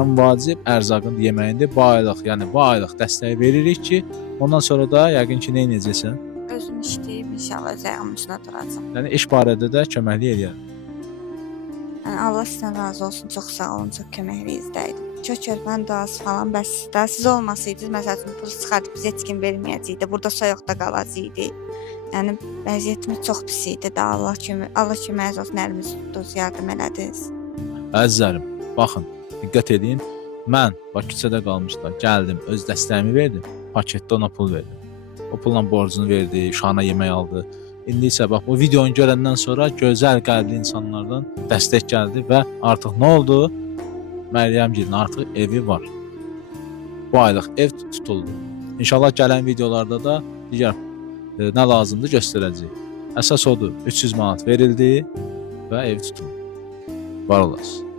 ən vacib ərzaqın yeməyində bu aylıq, yəni bu aylıq dəstəyi veririk ki, ondan sonra da yəqin ki, nə edəcəksən? Özüm işləyib inşallah öz ayağımın üstünə duracağam. Yəni iş barədə də köməklik eləyərəm. Yəni Allah sizdən razı olsun. Çox sağ olun, çox köməkliyinizdəydim. Çox körpənin duası falan bəs də siz olmasaydınız, məsələn, pul çıxardıb bizə heç kim verməyəcəkdi. Burada soyuqda qalacaqdı. Yəni vəziyyətimiz çox pis idi də. Allah köməyiniz olsun, əlimizi tutdunuz, yardım elədiniz. Əzizlərim, baxın, diqqət edin. Mən Bakıda qalmışdım, gəldim, öz dəstəyimi verdim, paketdə ona pul verdim. O pulla borcunu verdi, uşağına yemək aldı. İndi isə bax bu videonu görəndən sonra gözəl qəlbli insanlardan dəstək gəldi və artıq nə oldu? Məryəmgilin artıq evi var. Bu aylıq ev tutuldu. İnşallah gələn videolarda da digər nə lazımdır göstərəcəyik. Əsas odur, 300 manat verildi və ev tutuldu. Var olasın.